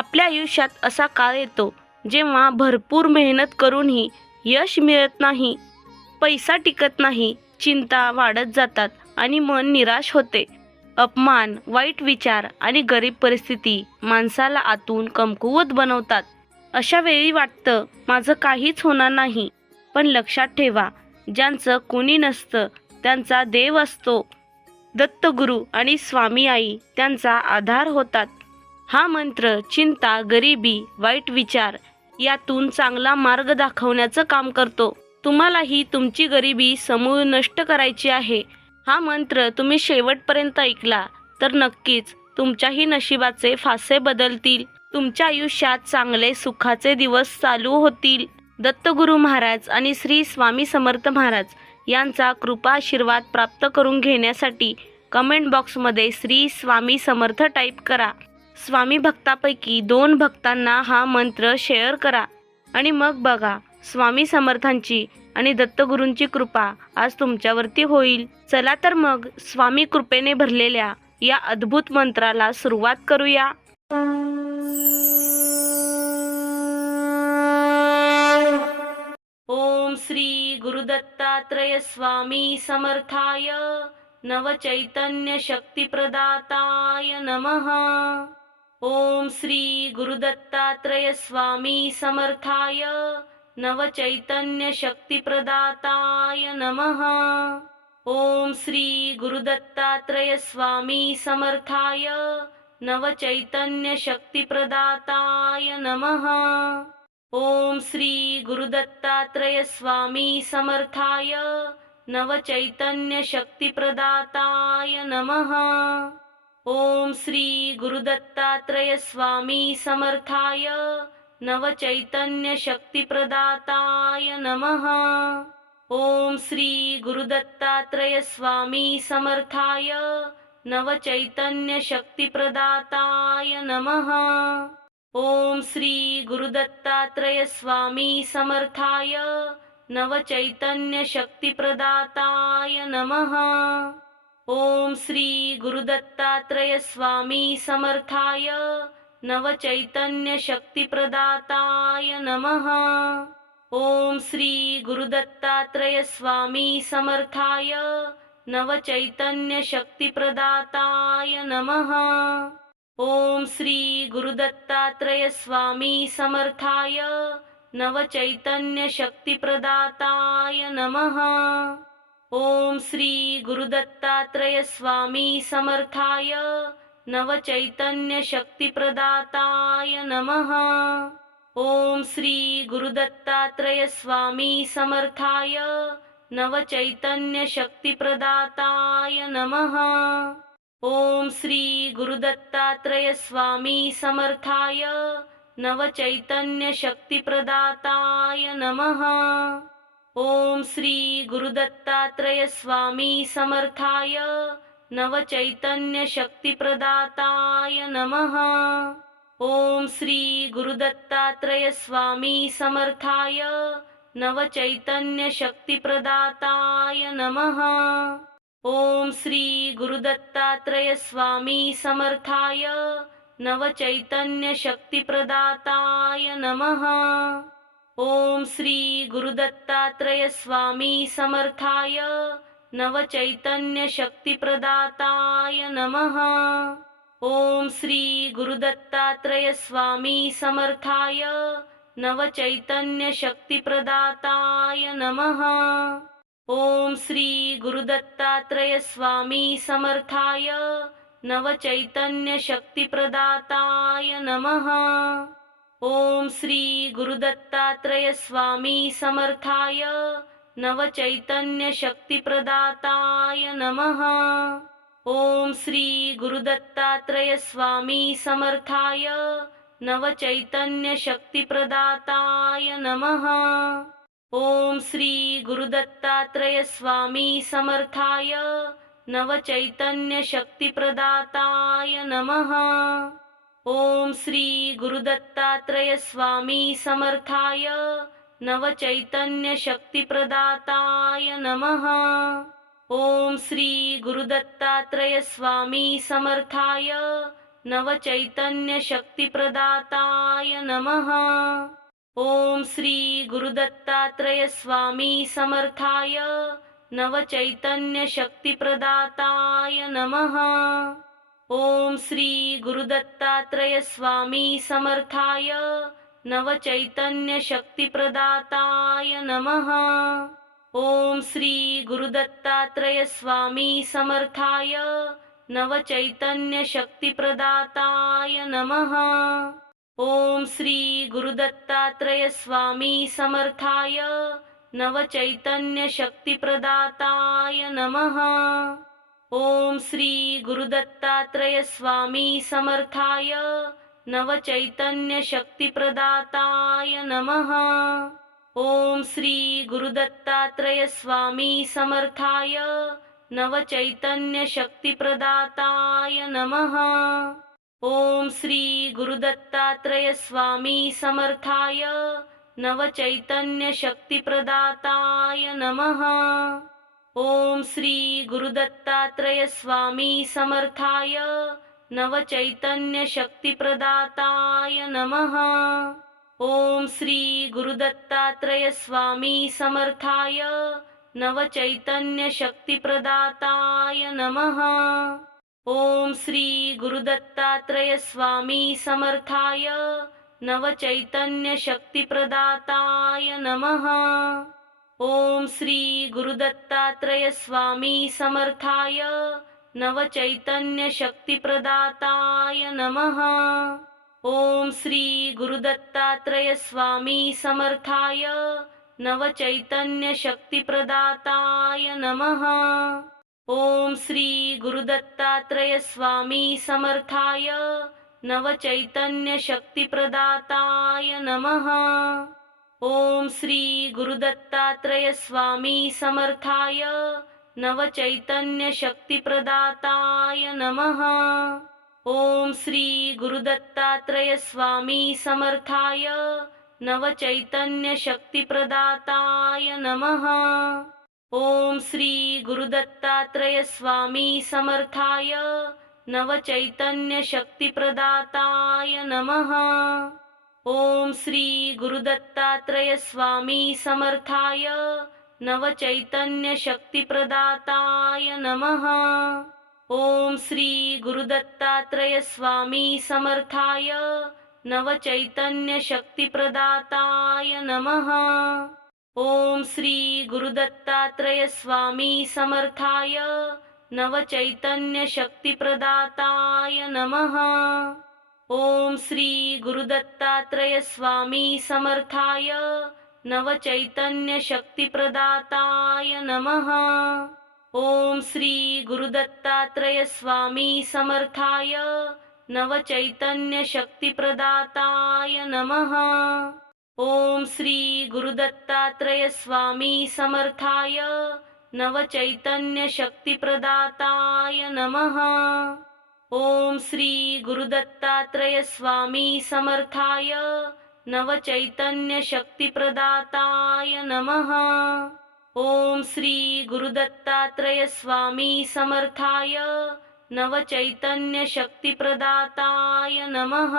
आपल्या आयुष्यात असा काळ येतो जेव्हा भरपूर मेहनत करूनही यश मिळत नाही, पैसा टिकत नाही, चिंता वाढत जातात आणि मन निराश होते. अपमान, वाईट विचार आणि गरीब परिस्थिती माणसाला आतून कमकुवत बनवतात. अशा वेळी वाटतं माझं काहीच होणार नाही. पण लक्षात ठेवा, ज्यांचं कोणी नसतं त्यांचा देव असतो. दत्तगुरू आणि स्वामी आई त्यांचा आधार होतात. हा मंत्र चिंता, गरिबी, वाईट विचार यातून चांगला मार्ग दाखवण्याचं काम करतो. तुम्हालाही तुमची गरिबी समूळ नष्ट करायची आहे. हा मंत्र तुम्ही शेवटपर्यंत ऐकला तर नक्कीच तुमच्याही नशिबाचे फासे बदलतील. तुमच्या आयुष्यात चांगले सुखाचे दिवस चालू होतील. दत्तगुरू महाराज आणि श्री स्वामी समर्थ महाराज यांचा कृपा आशीर्वाद प्राप्त करून घेण्यासाठी कमेंट बॉक्समध्ये श्री स्वामी समर्थ टाईप करा. स्वामी भक्तापैकी 2 भक्तांना हा मंत्र शेअर करा आणि मग बघा स्वामी समर्थांची आणि दत्तगुरूंची कृपा आज तुमच्यावरती होईल. चला तर मग स्वामी कृपेने भरलेल्या या अद्भुत मंत्राला सुरुवात करूया. ओम श्री गुरुदत्तात्रय स्वामी समर्थाय नवचैतन्य शक्तिप्रदाताय नमः. ओम श्री गुरुदत्तात्रय स्वामी समर्थाय नवचैतन्य शक्तिप्रदाताय नमः. ओम श्री गुरुदत्तात्रय स्वामी समर्थाय नवचैतन्य शक्तिप्रदाताय नमः. ओम श्री गुरुदत्तात्रय स्वामी समर्थाय नवचैतन्य शक्तिप्रदाताय नमः. ओम श्री गुरुदत्तात्रय स्वामी समर्थाय नवचैतन्य शक्तिप्रदाताय नमः. ओम श्री गुरुदत्तात्रय स्वामी समर्थाय नवचैतन्य शक्तिप्रदाताय नमः. ओम श्री गुरुदत्तात्रय स्वामी समर्थाय नवचैतन्य शक्तिप्रदाताय नमः. ओम श्री गुरुदत्तात्रय स्वामी समर्थाय नवचैतन्य शक्तिप्रदाताय नमः. ओम श्री गुरुदत्तात्रय स्वामी समर्थाय नवचैतन्य शक्तिप्रदाताय नमः. ओम श्री गुरुदत्तात्रय स्वामी समर्थाय नवचैतन्य शक्तिप्रदाताय नमः. ओम श्री गुरुदत्तात्रय स्वामी समर्थाय नवचैतन्य शक्तिप्रदाताय नमः. ओम श्री गुरुदत्तात्रय स्वामी समर्थाय नवचैतन्य शक्तिप्रदाताय नमः. ओम श्री गुरुदत्तात्रय स्वामी समर्थाय नवचैतन्य शक्तिप्रदाताय नमः. ओम श्री गुरुदत्तात्रय स्वामी समर्थाय नवचैतन्य शक्तिप्रदाताय नमः. ओम श्री गुरुदत्तात्रय स्वामी समर्थाय नवचैतन्य शक्तिप्रदाताय नमः. ओम श्री गुरुदत्तात्रय स्वामी समर्थाय नवचैतन्य शक्तिप्रदाताय नमः. ओम श्री गुरुदत्तात्रय स्वामी समर्थाय नवचैतन्य शक्तिप्रदाताय नमः. ओम श्री गुरुदत्तात्रय स्वामी समर्थाय नवचैतन्य शक्तिप्रदाताय नमः. ओम श्री गुरुदत्तात्रय स्वामी समर्थाय नवचैतन्य शक्तिप्रदाताय नमः. ओम श्री गुरुदत्तात्रय स्वामी समर्थाय नवचैतन्य शक्तिप्रदाताय नमः. ओम श्री गुरुदत्तात्रय स्वामी समर्थाय नवचैतन्य शक्तिप्रदाताय नमः. ओम श्री गुरुदत्तात्रय स्वामी समर्थाय नवचैतन्य शक्तिप्रदाताय नमः. ओम श्री गुरुदत्तात्रय स्वामी समर्थाय नवचैतन्य शक्तिप्रदाताय नमः. ओम श्री गुरुदत्तात्रय स्वामी समर्थाय नवचैतन्यशक्तिप्रदाताय नमः। ओम श्री गुरुदत्तात्रय स्वामी समर्थाय नवचैतन्यशक्तिप्रदाताय नमः। ओम श्री गुरुदत्तात्रय स्वामी समर्थाय नवचैतन्यशक्तिप्रदाताय नमः। ओम श्री गुरुदत्तात्रय स्वामी समर्थाय नवचैतन्यशक्तिप्रदाताय नमः। ओम श्री गुरुदत्तात्रय स्वामी समर्थाय नवचैतन्यशक्तिप्रदाताय नमः। ओम श्री गुरुदत्तात्रय स्वामी समर्थाय नवचैतन्यशक्तिप्रदाताय नमः। ओम श्री गुरुदत्तात्रय स्वामी समर्थाय नवचैतन्यशक्तिप्रदाताय नमः। ओम श्री गुरुदत्तात्रय स्वामी समर्थाय नवचैतन्यशक्तिप्रदाताय नमः। ओम श्री गुरुदत्तात्रय स्वामी समर्थाय नवचैतन्यशक्तिप्रदाताय नमः। ओम श्री गुरुदत्तात्रय स्वामी समर्थाय नवचैतन्यशक्तिप्रदाताय नमः। ओम श्री गुरुदत्तात्रय स्वामी समर्थाय नवचैतन्यशक्तिप्रदाताय नमः। ओम श्री गुरुदत्तात्रय स्वामी समर्थाय नवचैतन्यशक्तिप्रदाताय नमः। ओम श्री गुरुदत्तात्रय स्वामी समर्थाय नवचैतन्यशक्तिप्रदाताय नमः। ओम श्री गुरुदत्तात्रय स्वामी समर्थाय नवचैतन्यशक्तिप्रदाताय नमः। ओम श्री गुरुदत्तात्रय स्वामी समर्थाय नवचैतन्यशक्तिप्रदाताय नमः। ओम श्री गुरुदत्तात्रय स्वामी समर्थाय नवचैतन्यशक्तिप्रदाताय नमः। ओम श्री गुरुदत्तात्रय स्वामी समर्थाय नवचैतन्यशक्तिप्रदाताय नमः। ओम श्री गुरुदत्तात्रय स्वामी समर्थाय नवचैतन्यशक्तिप्रदाताय नमः। ओम श्री गुरुदत्तात्रय स्वामी समर्थाय नवचैतन्यशक्तिप्रदाताय नमः। ओम श्री गुरुदत्तात्रय स्वामी समर्थाय नवचैतन्यशक्तिप्रदाताय नमः। ओम श्री गुरुदत्तात्रय स्वामी समर्थाय नवचैतन्यशक्तिप्रदाताय नमः। ओम श्री गुरुदत्तात्रय स्वामी समर्थाय नवचैतन्यशक्तिप्रदाताय नमः। ओम श्री गुरुदत्तात्रय स्वामी समर्थाय नवचैतन्यशक्तिप्रदाताय नमः। ओम श्री गुरुदत्तात्रय स्वामी समर्थाय नवचैतन्यशक्तिप्रदाताय नमः। ओम श्री गुरुदत्तात्रय स्वामी समर्थाय नवचैतन्यशक्तिप्रदाताय नमः।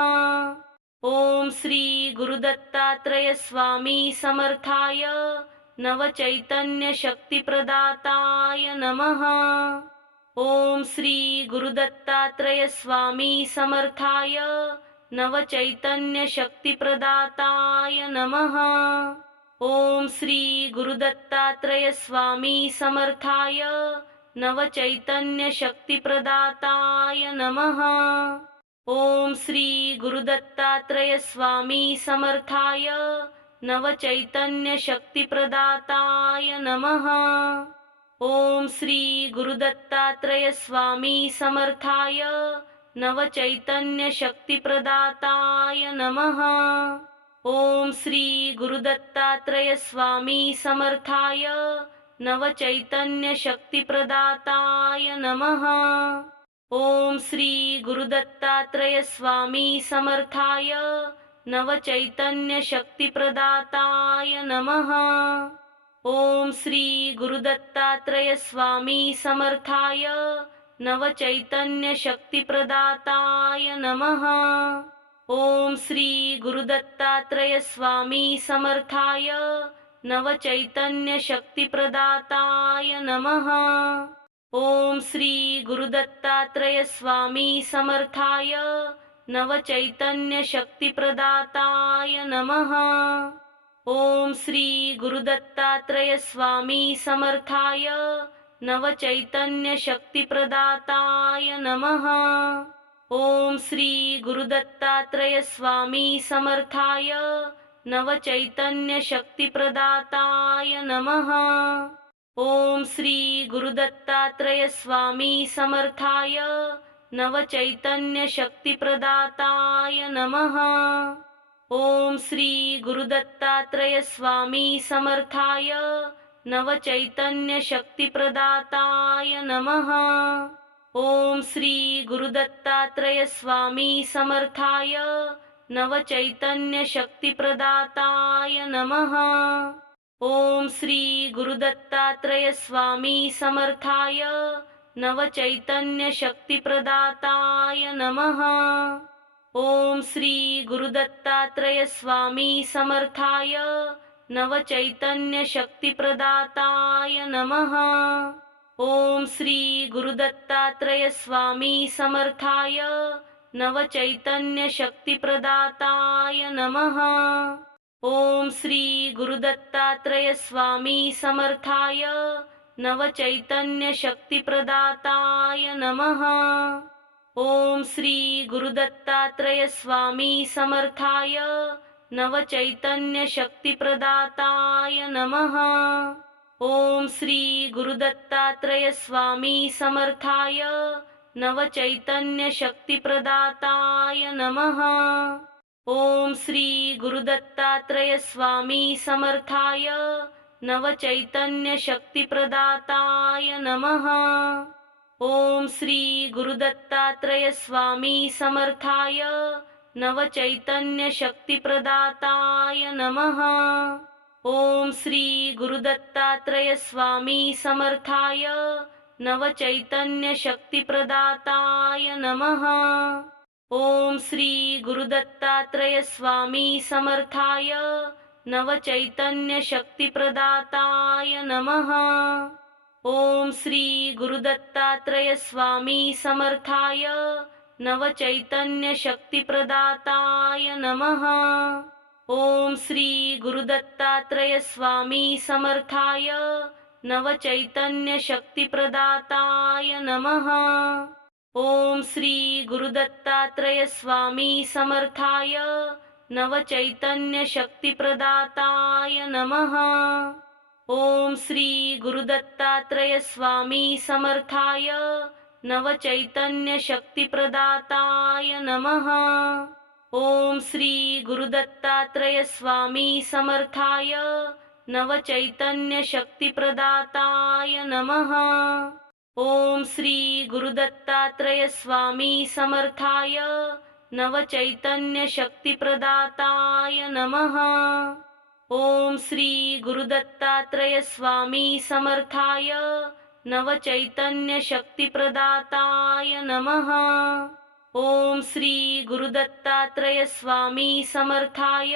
ओम श्री गुरुदत्तात्रय स्वामी समर्थाय नवचैतन्यशक्तिप्रदाताय नमः। ओम श्री गुरुदत्तात्रय स्वामी समर्थाय नवचैतन्यशक्तिप्रदाताय नमः। ओम श्री गुरुदत्तात्रय स्वामी समर्थाय नवचैतन्यशक्तिप्रदाताय नमः। ओम श्री गुरुदत्तात्रय स्वामी समर्थाय नवचैतन्यशक्तिप्रदाताय नमः। ओम श्री गुरुदत्तात्रय स्वामी समर्थाय नवचैतन्यशक्तिप्रदाताय नमः। ओम श्री गुरुदत्तात्रय स्वामी समर्थाय नवचैतन्यशक्तिप्रदाताय नमः। ओम श्री गुरुदत्तात्रय स्वामी समर्थाय नवचैतन्यशक्तिप्रदाताय नमः। ओम श्री गुरुदत्तात्रय स्वामी समर्थाय नवचैतन्यशक्तिप्रदाताय नमः। ओम श्री गुरुदत्तात्रय स्वामी समर्थाय नवचैतन्यशक्तिप्रदाताय नमः। ओम श्री गुरुदत्तात्रय स्वामी समर्थाय नवचैतन्यशक्तिप्रदाताय नमः। ओम श्री गुरुदत्तात्रय स्वामी समर्थाय नवचैतन्यशक्तिप्रदाताय नमः। ओम श्री गुरुदत्तात्रय स्वामी समर्थाय नवचैतन्यशक्तिप्रदाताय नमः। ओम श्री गुरुदत्तात्रय स्वामी समर्थाय नवचैतन्यशक्तिप्रदाताय नमः। ओम श्री गुरुदत्तात्रय स्वामी समर्थाय नवचैतन्यशक्तिप्रदाताय नमः। ओम श्री गुरुदत्तात्रय स्वामी समर्थाय नवचैतन्यशक्तिप्रदाताय नमः। ओम श्री गुरुदत्तात्रय स्वामी समर्थाय नवचैतन्यशक्तिप्रदाताय नमः। ओम श्री गुरुदत्तात्रय स्वामी समर्थाय नवचैतन्यशक्तिप्रदाताय नमः। ओम श्री गुरुदत्तात्रय स्वामी समर्थाय नवचैतन्यशक्तिप्रदाताय नमः। ओम श्री गुरुदत्तात्रय स्वामी समर्थाय नवचैतन्यशक्तिप्रदाताय नमः। ओम श्री गुरुदत्तात्रय स्वामी समर्थाय नवचैतन्यशक्तिप्रदाताय नमः। ओम श्री गुरुदत्तात्रय स्वामी समर्थाय नवचैतन्यशक्तिप्रदाताय नमः। ओम श्री गुरुदत्तात्रय स्वामी समर्थाय नवचैतन्यशक्तिप्रदाताय नमः। ओम श्री गुरुदत्तात्रय स्वामी समर्थाय नवचैतन्यशक्तिप्रदाताय नमः। ओम श्री गुरुदत्तात्रय स्वामी समर्थाय नवचैतन्यशक्तिप्रदाताय नमः। ओम श्री गुरुदत्तात्रय स्वामी समर्थाय नवचैतन्यशक्तिप्रदाताय नमः। ओम श्री गुरुदत्तात्रय स्वामी समर्थाय नवचैतन्यशक्तिप्रदाताय नमः। ओम श्री गुरुदत्तात्रय स्वामी समर्थाय नवचैतन्यशक्तिप्रदाताय नमः। ओम श्री गुरुदत्तात्रय स्वामी समर्थाय नवचैतन्यशक्तिप्रदाताय नमः। ओम श्री गुरुदत्तात्रय स्वामी समर्थाय नवचैतन्यशक्तिप्रदाताय नमः। ओम श्री गुरुदत्तात्रय स्वामी समर्थाय नवचैतन्यशक्तिप्रदाताय नमः। ओम श्री गुरुदत्तात्रय स्वामी समर्थाय नवचैतन्यशक्तिप्रदाताय नमः। ओम श्री गुरुदत्तात्रय स्वामी समर्थाय नवचैतन्यशक्तिप्रदाताय नमः। ओम श्री गुरुदत्तात्रय स्वामी समर्थाय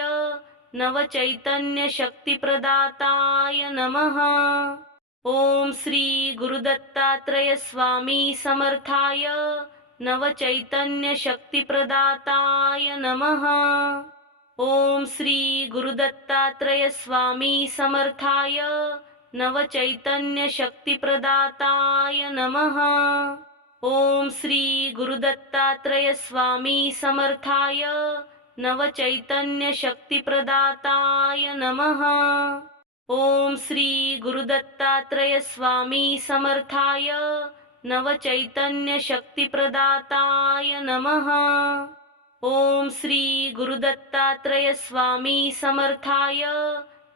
नवचैतन्यशक्तिप्रदाताय नमः। ओम श्री गुरुदत्तात्रय स्वामी समर्थाय नवचैतन्यशक्तिप्रदाताय नमः। ओम श्री गुरुदत्तात्रय स्वामी समर्थाय नवचैतन्यशक्तिप्रदाताय नमः। ओम श्री गुरुदत्तात्रय स्वामी समर्थाय नवचैतन्यशक्तिप्रदाताय नमः। ओम श्री गुरुदत्तात्रय स्वामी समर्थाय नवचैतन्यशक्तिप्रदाताय नमः। ओम श्री गुरुदत्तात्रय स्वामी समर्थाय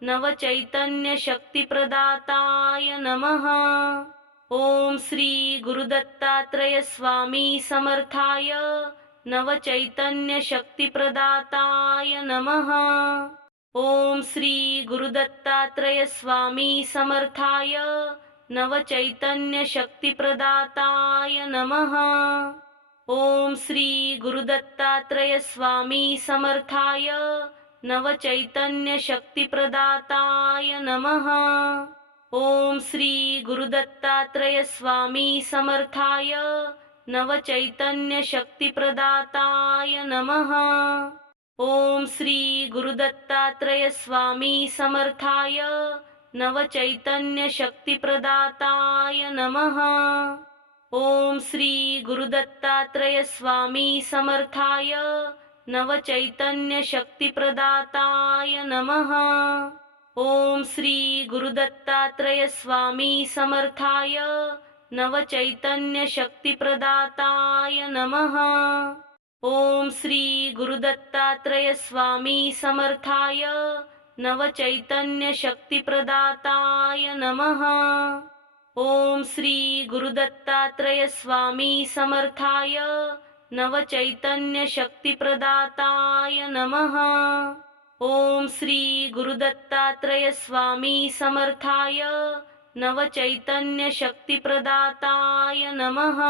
नवचैतन्यशक्तिप्रदाताय नमः। ओम श्री गुरुदत्तात्रय स्वामी समर्थाय नवचैतन्यशक्तिप्रदाताय नमः। ओम श्री गुरुदत्तात्रय स्वामी समर्थाय नवचैतन्यशक्तिप्रदाताय नमः। ओम श्री गुरुदत्तात्रय स्वामी समर्थाय नवचैतन्यशक्तिप्रदाताय नमः। ओम श्री गुरुदत्तात्रय स्वामी समर्थाय नवचैतन्यशक्तिप्रदाताय नमः। ओम श्री गुरुदत्तात्रय स्वामी समर्थाय नवचैतन्यशक्तिप्रदाताय नमः। ओम श्री गुरुदत्तात्रय स्वामी समर्थाय नवचैतन्यशक्तिप्रदाताय नमः। ओम श्री गुरुदत्तात्रय स्वामी समर्थाय नवचैतन्यशक्तिप्रदाताय नमः। ओम श्री गुरुदत्तात्रय स्वामी समर्थाय नवचैतन्यशक्तिप्रदाताय नमः। ओम श्री गुरुदत्तात्रय स्वामी समर्थाय नवचैतन्यशक्तिप्रदाताय नमः। ओम श्री गुरुदत्तात्रय स्वामी समर्थाय नवचैतन्यशक्तिप्रदाताय नमः।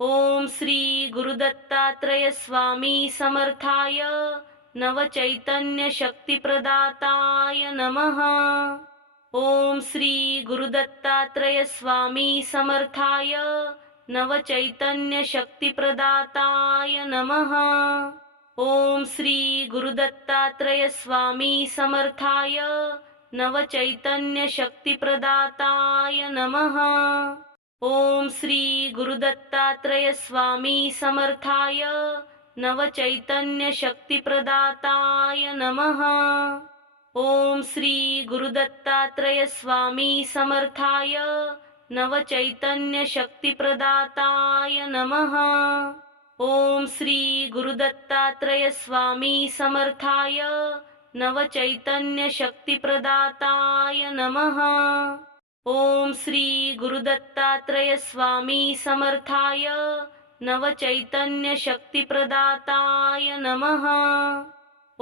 ओम श्री गुरुदत्तात्रय स्वामी समर्थाय नवचैतन्यशक्तिप्रदाताय नमः। ओम श्री गुरुदत्तात्रय स्वामी समर्थाय नवचैतन्यशक्तिप्रदाताय नमः। ओम श्री गुरुदत्तात्रय स्वामी समर्थाय नवचैतन्यशक्तिप्रदाताय नमः। ओम श्री गुरुदत्तात्रय स्वामी समर्थाय नवचैतन्यशक्तिप्रदाताय नमः। ओम श्री गुरुदत्तात्रय स्वामी समर्थाय नवचैतन्यशक्तिप्रदाताय नमः। ओम श्री गुरुदत्तात्रय स्वामी समर्थाय नवचैतन्यशक्तिप्रदाताय नमः। ओम श्री गुरुदत्तात्रय स्वामी समर्थाय नवचैतन्यशक्तिप्रदाताय नमः।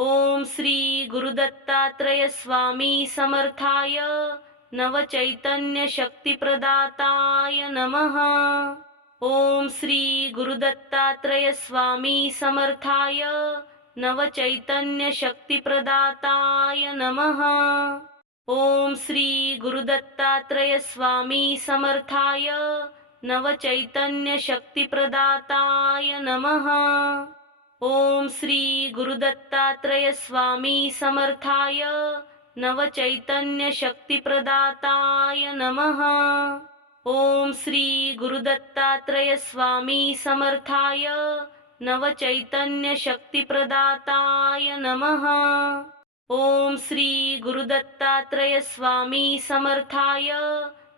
ओम श्री गुरुदत्तात्रय स्वामी समर्थाय नवचैतन्यशक्तिप्रदाताय नमः। ओम श्री गुरुदत्तात्रय स्वामी समर्थाय नवचैतन्यशक्तिप्रदाताय नमः। ओम श्री गुरुदत्तात्रय स्वामी समर्थाय नवचैतन्यशक्तिप्रदाताय नमः। ओम श्री गुरुदत्तात्रय स्वामी समर्थाय नवचैतन्यशक्तिप्रदाताय नमः। ओम श्री गुरुदत्तात्रय स्वामी समर्थाय नवचैतन्यशक्तिप्रदाताय नमः। ओम श्री गुरुदत्तात्रय स्वामी समर्थाय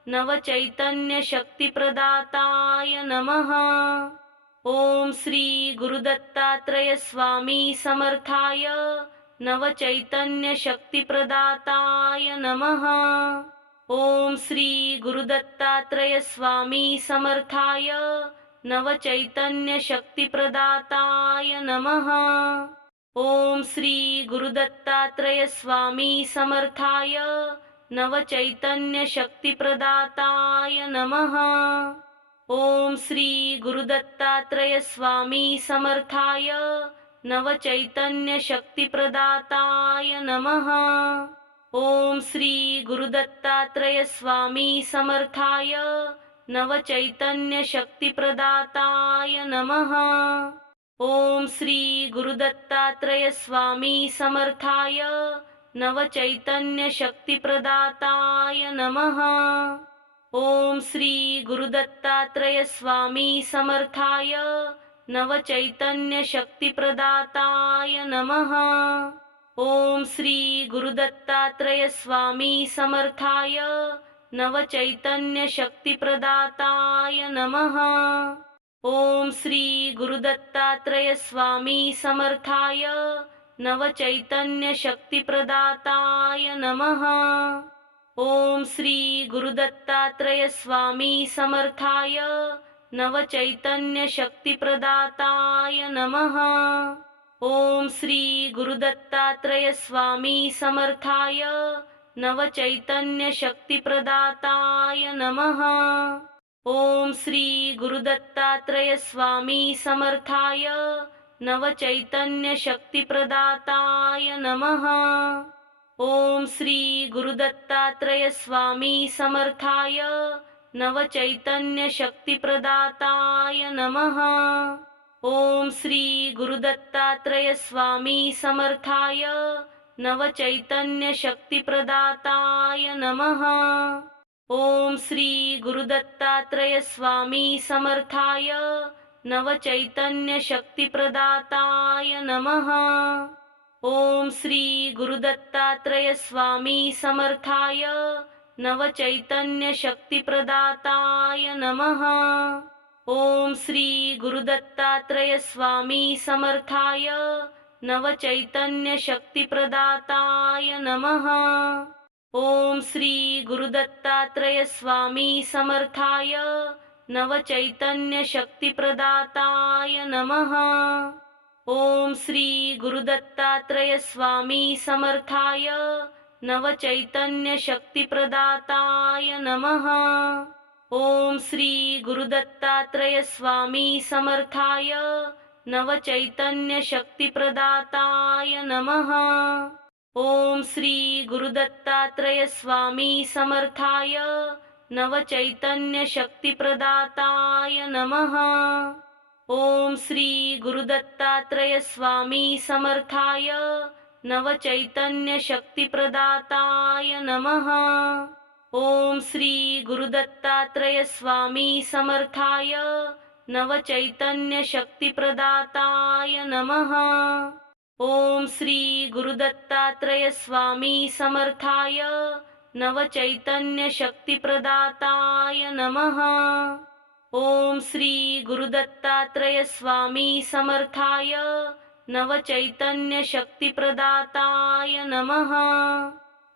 नवचैतन्यशक्तिप्रदाताय नमः। ओम श्री गुरुदत्तात्रय स्वामी समर्थाय नवचैतन्यशक्तिप्रदाताय नमः। ओम श्री गुरुदत्तात्रय स्वामी समर्थाय नवचैतन्यशक्तिप्रदाताय नमः। ओम श्री गुरुदत्तात्रय स्वामी समर्थाय नवचैतन्यशक्तिप्रदाताय नमः। ओम श्री गुरुदत्तात्रय स्वामी समर्थाय नवचैतन्यशक्तिप्रदाताय नमः। ओम श्री गुरुदत्तात्रय स्वामी समर्थाय नवचैतन्यशक्तिप्रदाताय नमः। ओम श्री गुरुदत्तात्रय स्वामी समर्थाय नवचैतन्यशक्तिप्रदाताय नमः। ओम श्री गुरुदत्तात्रय स्वामी समर्थाय नवचैतन्यशक्तिप्रदाताय नमः। ओम श्री गुरुदत्तात्रय स्वामी समर्थाय नवचैतन्यशक्तिप्रदाताय नमः। ओम श्री गुरुदत्तात्रय स्वामी समर्थाय नवचैतन्यशक्तिप्रदाताय नमः। ओम श्री गुरुदत्तात्रय स्वामी समर्थाय नवचैतन्यशक्तिप्रदाताय नमः। ओम श्री गुरुदत्तात्रय स्वामी समर्थाय नवचैतन्यशक्तिप्रदाताय नमः। ओम श्री गुरुदत्तात्रय स्वामी समर्थाय नवचैतन्यशक्तिप्रदाताय नमः। ओम श्री गुरुदत्तात्रय स्वामी समर्थाय नवचैतन्यशक्तिप्रदाताय नमः। ओम श्री गुरुदत्तात्रय स्वामी समर्थाय नवचैतन्यशक्तिप्रदाताय नमः। ओम श्री गुरुदत्तात्रय स्वामी समर्थाय नवचैतन्यशक्तिप्रदाताय नमः। ओम श्री गुरुदत्तात्रय स्वामी समर्थाय नवचैतन्यशक्तिप्रदाताय नमः। ओम श्री गुरुदत्तात्रय स्वामी समर्थाय नवचैतन्यशक्तिप्रदाताय नमः। ओम श्री गुरुदत्तात्रय स्वामी समर्थाय नवचैतन्यशक्तिप्रदाताय नमः। ओम श्री गुरुदत्तात्रय स्वामी समर्थाय नवचैतन्यशक्तिप्रदाताय नमः। ओम श्री गुरुदत्तात्रय स्वामी समर्थाय नवचैतन्यशक्तिप्रदाताय नमः। ओम श्री गुरुदत्तात्रय स्वामी समर्थाय नवचैतन्यशक्तिप्रदाताय नमः। ओम श्री गुरुदत्तात्रय स्वामी समर्थाय नवचैतन्यशक्तिप्रदाताय नमः। ओम श्री गुरुदत्तात्रय स्वामी समर्थाय नवचैतन्यशक्तिप्रदाताय नमः। ओम श्री गुरुदत्तात्रय स्वामी समर्थाय नवचैतन्यशक्तिप्रदाताय नमः। ओम श्री गुरुदत्तात्रय स्वामी समर्थाय नवचैतन्यशक्तिप्रदाताय नमः।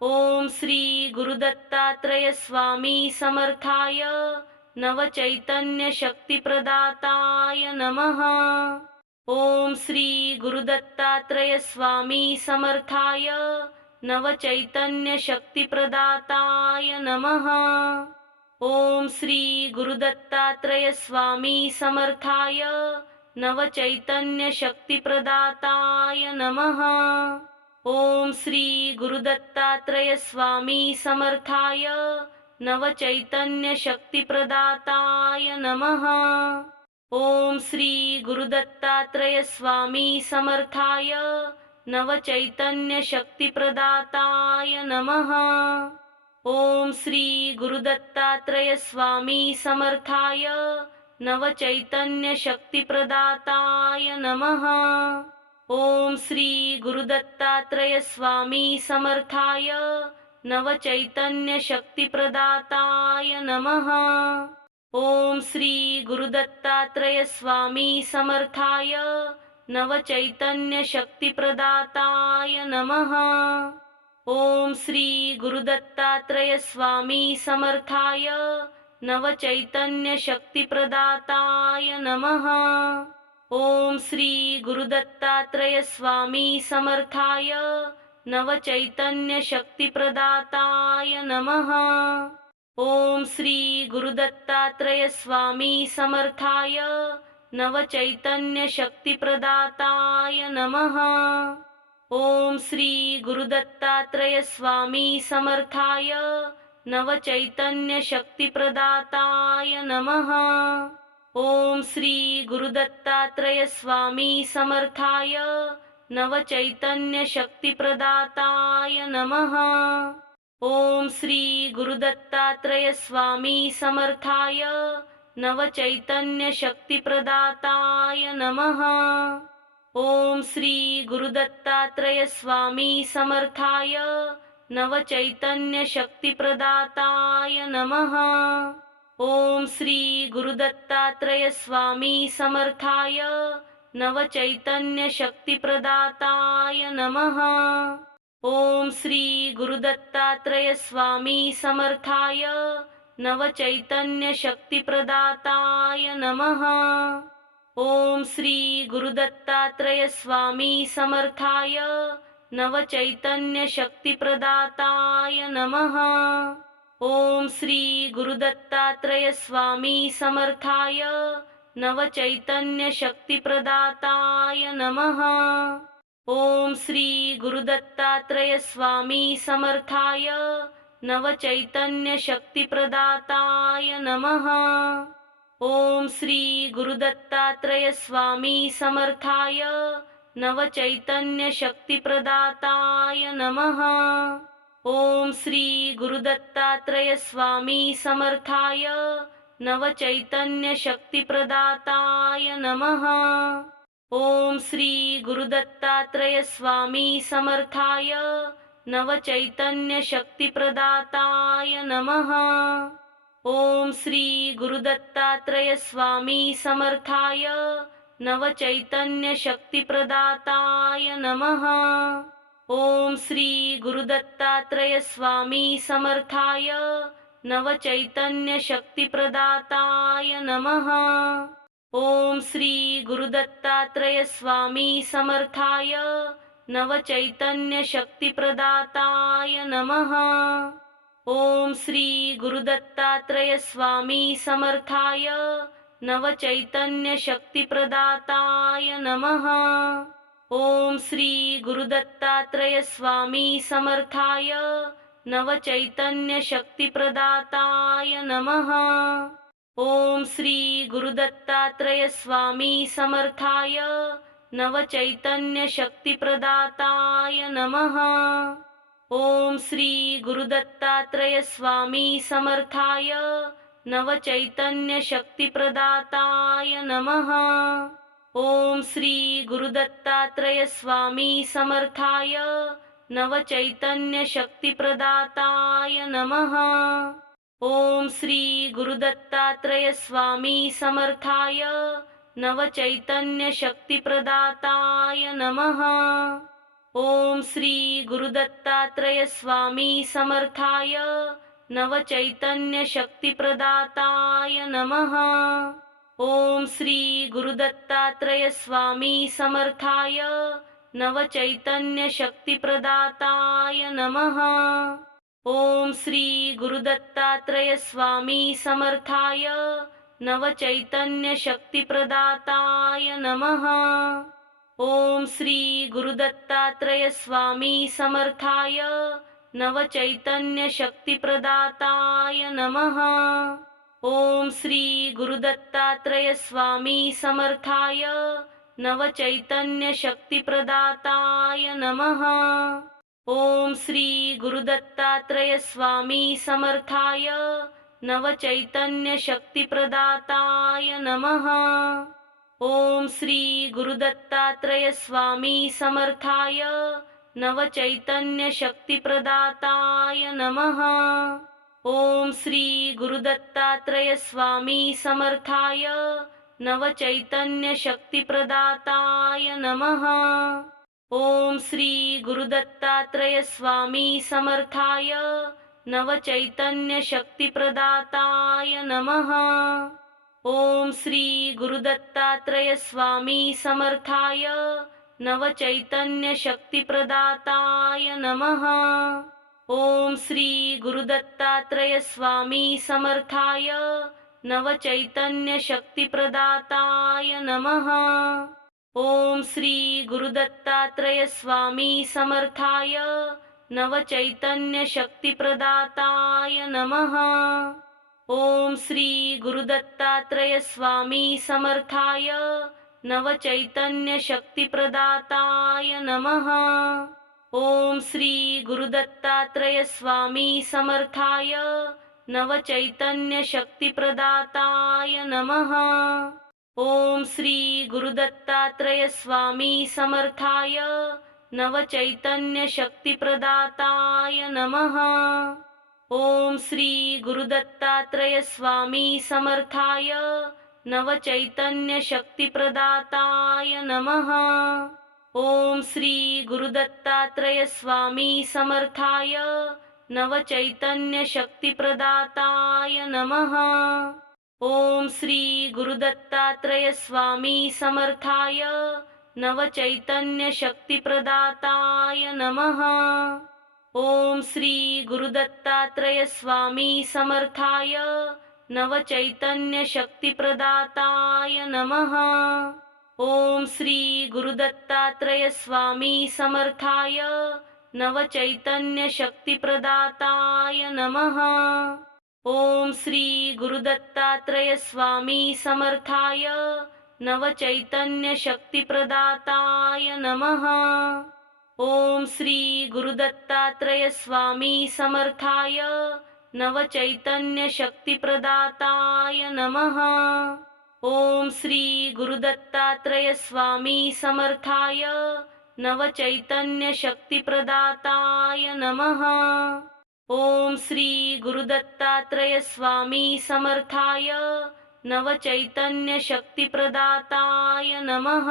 ओम श्री गुरुदत्तात्रय स्वामी समर्थाय नवचैतन्यशक्तिप्रदाताय नमः। ओम श्री गुरुदत्तात्रय स्वामी समर्थाय नवचैतन्यशक्तिप्रदाताय नमः। ओम श्री गुरुदत्तात्रय स्वामी समर्थाय नवचैतन्यशक्तिप्रदाताय नमः। ओम श्री गुरुदत्तात्रय स्वामी समर्थाय नवचैतन्यशक्तिप्रदाताय नमः। ओम श्री गुरुदत्तात्रय स्वामी समर्थाय नवचैतन्यशक्तिप्रदाताय नमः। ओम श्री गुरुदत्तात्रय स्वामी समर्थाय नवचैतन्यशक्तिप्रदाताय नमः। ओम श्री गुरुदत्तात्रय स्वामी समर्थाय नवचैतन्यशक्तिप्रदाताय नमः। ओम श्री गुरुदत्तात्रय स्वामी समर्थाय नवचैतन्यशक्तिप्रदाताय नमः। ओम श्री गुरुदत्तात्रय स्वामी समर्थाय नवचैतन्यशक्तिप्रदाताय नमः। ओम श्री गुरुदत्तात्रय स्वामी समर्थाय नवचैतन्यशक्तिप्रदाताय नमः। ओम श्री गुरुदत्तात्रय स्वामी समर्थाय नवचैतन्यशक्तिप्रदाताय नमः। ओम श्री गुरुदत्तात्रय स्वामी समर्थाय नवचैतन्यशक्तिप्रदाताय नमः। ओम श्री गुरुदत्तात्रय स्वामी समर्थाय नवचैतन्यशक्तिप्रदाताय नमः। ओम श्री गुरुदत्तात्रय स्वामी समर्थाय नवचैतन्यशक्तिप्रदाताय नमः। ओम श्री गुरुदत्तात्रय स्वामी समर्थाय नवचैतन्यशक्तिप्रदाताय नमः। ओम श्री गुरुदत्तात्रय स्वामी समर्थाय नवचैतन्यशक्तिप्रदाताय नमः। ओम श्री गुरुदत्तात्रय स्वामी समर्थाय नवचैतन्यशक्तिप्रदाताय नमः। ओम श्री गुरुदत्तात्रय स्वामी समर्थाय नवचैतन्यशक्तिप्रदाताय नमः। ओम श्री गुरुदत्तात्रय स्वामी समर्थाय नवचैतन्यशक्तिप्रदाताय नमः। ओम श्री गुरुदत्तात्रय स्वामी समर्थाय नवचैतन्यशक्तिप्रदाताय नमः। ओम श्री गुरुदत्तात्रय स्वामी समर्थाय नवचैतन्यशक्तिप्रदाताय नमः। ओम श्री गुरुदत्तात्रय स्वामी समर्थाय नवचैतन्यशक्तिप्रदाताय नमः। ओम श्री गुरुदत्तात्रय स्वामी समर्थाय नवचैतन्यशक्तिप्रदाताय नमः। ओम श्री गुरुदत्तात्रय स्वामी समर्थाय नवचैतन्यशक्तिप्रदाताय नमः। ओम श्री गुरुदत्तात्रय स्वामी समर्थाय नवचैतन्यशक्तिप्रदाताय नमः। ओम श्री गुरुदत्तात्रय स्वामी समर्थाय नवचैतन्यशक्तिप्रदाताय नमः। ओम श्री गुरुदत्तात्रय स्वामी समर्थाय नवचैतन्यशक्तिप्रदाताय नमः। ओम श्री गुरुदत्तात्रय स्वामी समर्थाय नवचैतन्यशक्तिप्रदाताय नमः। ओम श्री गुरुदत्तात्रय स्वामी समर्थाय नवचैतन्यशक्तिप्रदाताय नमः। ओम श्री गुरुदत्तात्रय स्वामी समर्थाय नवचैतन्यशक्तिप्रदाताय नमः। ओम श्री गुरुदत्तात्रय स्वामी समर्थाय नवचैतन्यशक्तिप्रदाताय नमः। ओम श्री गुरुदत्तात्रय स्वामी समर्थाय नवचैतन्यशक्तिप्रदाताय नमः। ओम श्री गुरुदत्तात्रय स्वामी समर्थाय नवचैतन्यशक्तिप्रदाताय नमः। ओम श्री गुरुदत्तात्रय स्वामी समर्थाय नवचैतन्यशक्तिप्रदाताय नमः। ओम श्री गुरुदत्तात्रय स्वामी समर्थाय नवचैतन्यशक्तिप्रदाताय नमः। ओम श्री गुरुदत्तात्रय स्वामी समर्थाय नवचैतन्यशक्तिप्रदाताय नमः। ओम श्री गुरुदत्तात्रय स्वामी समर्थाय नवचैतन्यशक्तिप्रदाताय नमः। ओम श्री गुरुदत्तात्रय स्वामी समर्थाय नवचैतन्यशक्तिप्रदाताय नमः। ओम श्री गुरुदत्तात्रय स्वामी समर्थाय नवचैतन्यशक्तिप्रदाताय नमः। ओम श्री गुरुदत्तात्रय स्वामी समर्थाय नवचैतन्यशक्तिप्रदाताय नमः। ओम श्री गुरुदत्तात्रय स्वामी समर्थाय नवचैतन्यशक्तिप्रदाताय नमः। ओम श्री गुरुदत्तात्रय स्वामी समर्थाय नवचैतन्यशक्तिप्रदाताय नमः। ओम श्री गुरुदत्तात्रय स्वामी समर्थाय नवचैतन्यशक्तिप्रदाताय नमः। ओम श्री गुरुदत्तात्रय स्वामी समर्थाय नवचैतन्यशक्तिप्रदाताय नमः। ओम श्री गुरुदत्तात्रय स्वामी समर्थाय नवचैतन्यशक्तिप्रदाताय नमः। ओम श्री गुरुदत्तात्रय स्वामी समर्थाय नवचैतन्यशक्तिप्रदाताय नमः। ओम श्री गुरुदत्तात्रय स्वामी समर्थाय नवचैतन्यशक्तिप्रदाताय नमः। ओम श्री गुरुदत्तात्रय स्वामी समर्थाय नवचैतन्यशक्तिप्रदाताय नमः। ओम श्री गुरुदत्तात्रय स्वामी समर्थाय नवचैतन्यशक्तिप्रदाताय नमः। ओम श्री गुरुदत्तात्रय स्वामी समर्थाय नवचैतन्यशक्तिप्रदाताय नमः। ओम श्री गुरुदत्तात्रय स्वामी समर्थाय नवचैतन्यशक्तिप्रदाताय नमः। ओम श्री गुरुदत्तात्रय स्वामी समर्थाय नवचैतन्यशक्तिप्रदाताय नमः। ओम श्री गुरुदत्तात्रय स्वामी समर्थाय नवचैतन्यशक्तिप्रदाताय नमः। ओम श्री गुरुदत्तात्रय स्वामी समर्थाय नवचैतन्यशक्तिप्रदाताय नमः। ओम श्री गुरुदत्तात्रय स्वामी समर्थाय नवचैतन्यशक्तिप्रदाताय नमः। ओम श्री गुरुदत्तात्रय स्वामी समर्थाय नवचैतन्यशक्तिप्रदाताय नमः।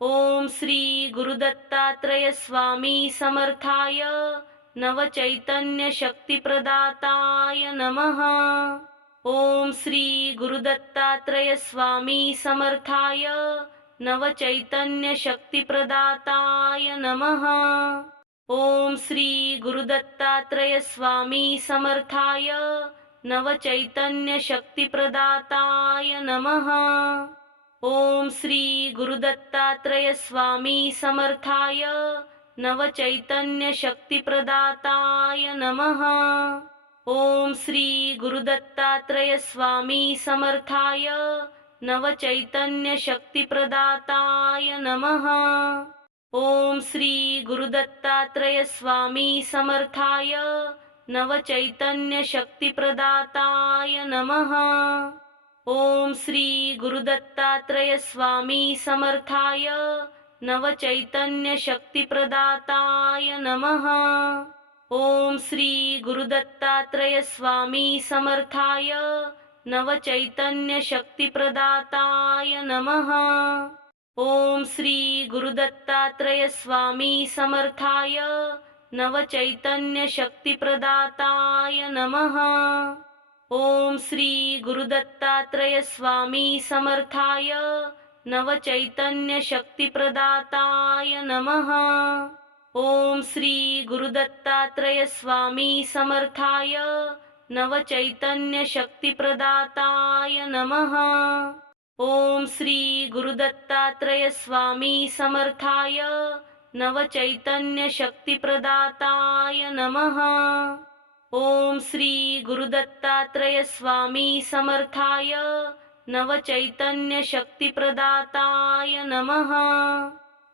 ओम श्री गुरुदत्तात्रय स्वामी समर्थाय नवचैतन्यशक्तिप्रदाताय नमः। ओम श्री गुरुदत्तात्रय स्वामी समर्थाय नवचैतन्यशक्तिप्रदाताय नमः। ओम श्री गुरुदत्तात्रय स्वामी समर्थाय नवचैतन्यशक्तिप्रदाताय नमः। ओम श्री गुरुदत्तात्रय स्वामी समर्थाय नवचैतन्यशक्तिप्रदाताय नमः। ओम श्री गुरुदत्तात्रय स्वामी समर्थाय नवचैतन्यशक्तिप्रदाताय नमः। ओम श्री गुरुदत्तात्रय स्वामी समर्थाय नवचैतन्यशक्तिप्रदाताय नमः। ओम श्री गुरुदत्तात्रय स्वामी समर्थाय नवचैतन्यशक्तिप्रदाताय नमः। ओम श्री गुरुदत्तात्रय स्वामी समर्थाय नवचैतन्यशक्तिप्रदाताय नमः। ओम श्री गुरुदत्तात्रय स्वामी समर्थाय नवचैतन्यशक्तिप्रदाताय नमः। ओम श्री गुरुदत्तात्रय स्वामी समर्थाय नवचैतन्यशक्तिप्रदाताय नमः। ओम श्री गुरुदत्तात्रय स्वामी समर्थाय नवचैतन्यशक्तिप्रदाताय नमः। ओम श्री गुरुदत्तात्रय स्वामी समर्थाय नवचैतन्यशक्तिप्रदाताय नमः। ओम श्री गुरुदत्तात्रय स्वामी समर्थाय नवचैतन्यशक्तिप्रदाताय नमः।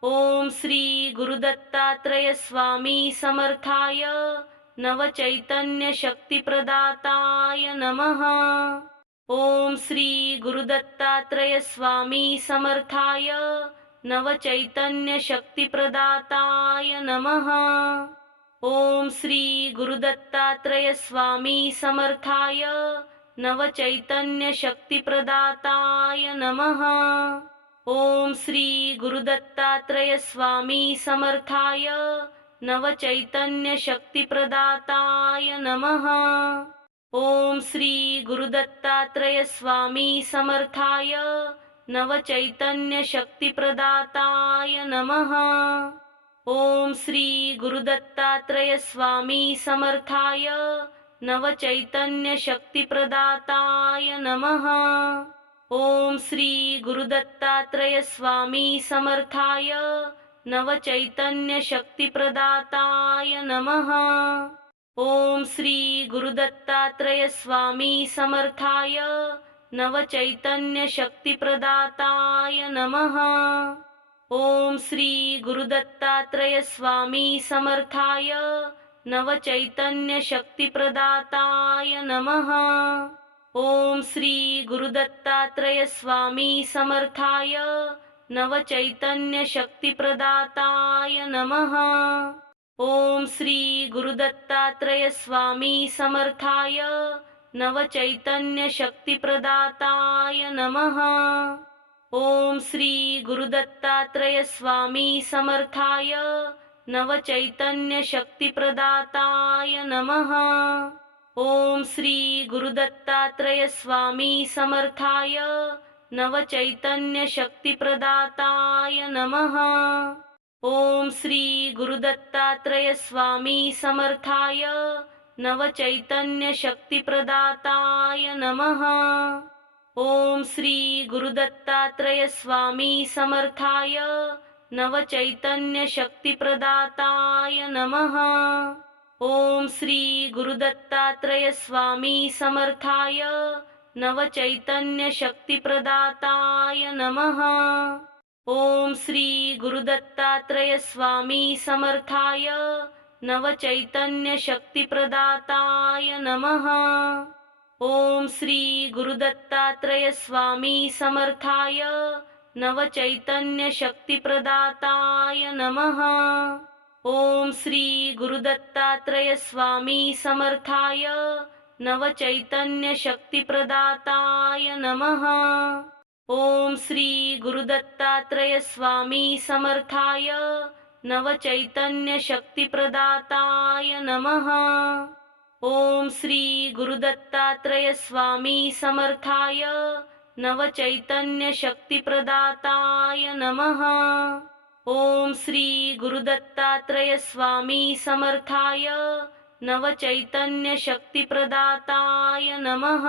ओम श्री गुरुदत्तात्रय स्वामी समर्थाय नवचैतन्यशक्तिप्रदाताय नमः। ओम श्री गुरुदत्तात्रय स्वामी समर्थाय नवचैतन्यशक्तिप्रदाताय नमः। ओम श्री गुरुदत्तात्रय स्वामी समर्थाय नवचैतन्यशक्तिप्रदाताय नमः। ओम श्री गुरुदत्तात्रय स्वामी समर्थाय नवचैतन्यशक्तिप्रदाताय नमः। ओम श्री गुरुदत्तात्रय स्वामी समर्थाय नवचैतन्यशक्तिप्रदाताय नमः। ओम श्री गुरुदत्तात्रय स्वामी समर्थाय नवचैतन्यशक्तिप्रदाताय नमः। ओम श्री गुरुदत्तात्रय स्वामी समर्थाय नवचैतन्यशक्तिप्रदाताय नमः। ओम श्री गुरुदत्तात्रय स्वामी समर्थाय नवचैतन्यशक्तिप्रदाताय नमः। ओम श्री गुरुदत्तात्रय स्वामी समर्थाय नवचैतन्यशक्तिप्रदाताय नमः। ओम श्री गुरुदत्तात्रय स्वामी समर्थाय नवचैतन्यशक्तिप्रदाताय नमः। ओम श्री गुरुदत्तात्रय स्वामी समर्थाय नवचैतन्यशक्तिप्रदाताय नमः। ओम श्री गुरुदत्तात्रय स्वामी समर्थाय नवचैतन्यशक्तिप्रदाताय नमः। ओम श्री गुरुदत्तात्रय स्वामी समर्थाय नवचैतन्यशक्तिप्रदाताय नमः। ओम श्री गुरुदत्तात्रय स्वामी समर्थाय नवचैतन्यशक्तिप्रदाताय नमः। ओम श्री गुरुदत्तात्रय स्वामी समर्थाय नवचैतन्यशक्तिप्रदाताय नमः। ओम श्री गुरुदत्तात्रय स्वामी समर्थाय नवचैतन्यशक्तिप्रदाताय नमः। ओम श्री गुरुदत्तात्रय स्वामी समर्थाय नवचैतन्यशक्तिप्रदाताय नमः। ओम श्री गुरुदत्तात्रय स्वामी समर्थाय नवचैतन्यशक्तिप्रदाताय नमः। ओम श्री गुरुदत्तात्रय स्वामी समर्थाय नवचैतन्यशक्तिप्रदाताय नमः। ओम श्री गुरुदत्तात्रय स्वामी समर्थाय नवचैतन्यशक्तिप्रदाताय नमः। ओम श्री गुरुदत्तात्रय स्वामी समर्थाय नवचैतन्यशक्तिप्रदाताय नमः। ओम श्री गुरुदत्तात्रय स्वामी समर्थाय नवचैतन्यशक्तिप्रदाताय नमः।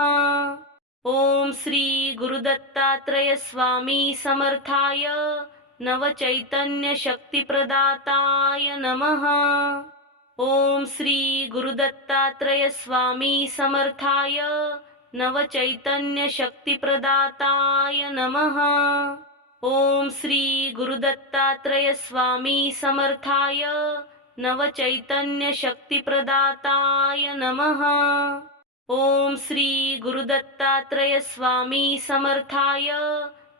ओम श्री गुरुदत्तात्रय स्वामी समर्थाय नवचैतन्यशक्तिप्रदाताय नमः। ओम श्री गुरुदत्तात्रय स्वामी समर्थाय नवचैतन्यशक्तिप्रदाताय नमः। ओम श्री गुरुदत्तात्रय स्वामी समर्थाय नवचैतन्यशक्तिप्रदाताय नमः। ओम श्री गुरुदत्तात्रय स्वामी समर्थाय